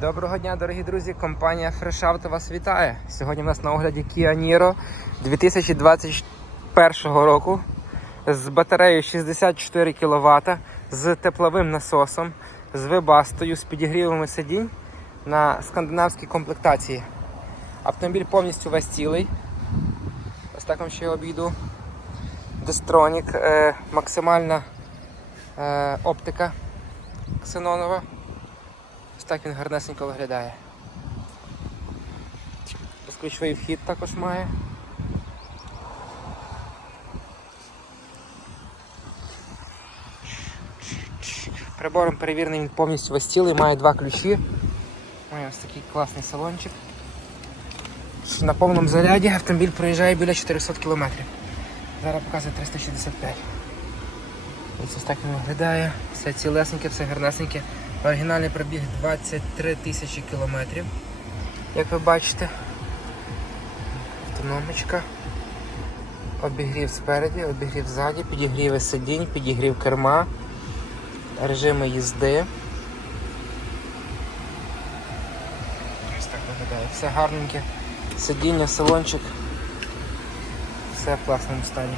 Доброго дня, дорогі друзі! Компанія Fresh Auto вас вітає. Сьогодні в нас на огляді Kia Niro 2021 року з батареєю 64 кВт, з тепловим насосом, з вебастою, з підігрівами сидінь на скандинавській комплектації. Автомобіль повністю весь цілий. Ось так вам ще його обійду. Дестронік, е, максимальна е, оптика ксенонова. Так він гарнесенько виглядає. Безключовий вхід також має. Прибором перевірений він повністю весь цілий, має два ключі. Має ось такий класний салончик. На повному заряді автомобіль проїжджає біля 400 км. Зараз показує 365. Ось ось так він виглядає. Все цілесеньке, все гарнесеньке. Оригінальний пробіг 23 тисячі кілометрів. Як ви бачите, автономочка. Обігрів спереді, обігрів ззаді, підігріви сидінь, підігрів керма, режими їзди. Ось так виглядає. Все гарненьке. Сидіння, салончик. Все в класному стані.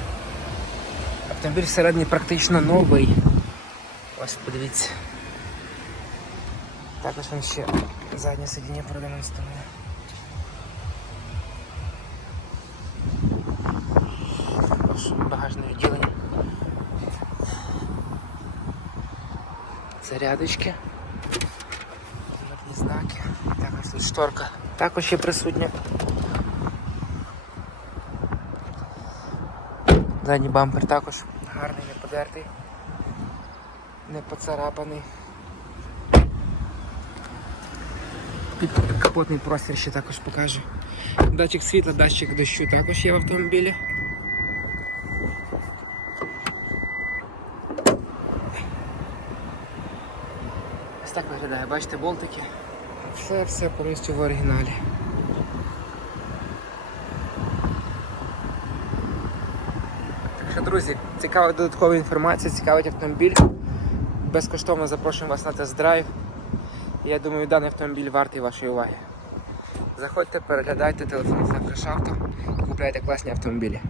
Автомобіль всередині практично новий. Ось подивіться. Також він ще заднє сидіння продемонструє. Також багажне відділення. Зарядочки. Знаки. Також тут шторка. Також є присутня. Задній бампер також гарний, не подертий, не поцарапаний. Під капотний простір ще також покажу. Датчик світла, датчик дощу також є в автомобілі. Ось так виглядає, бачите, болтики. Все, все повністю в оригіналі. Так що, друзі, цікава додаткова інформація, цікавить автомобіль. Безкоштовно запрошуємо вас на тест-драйв. Я думаю, даний автомобіль вартий вашої уваги. Заходьте, переглядайте телефон і купляйте класні автомобілі.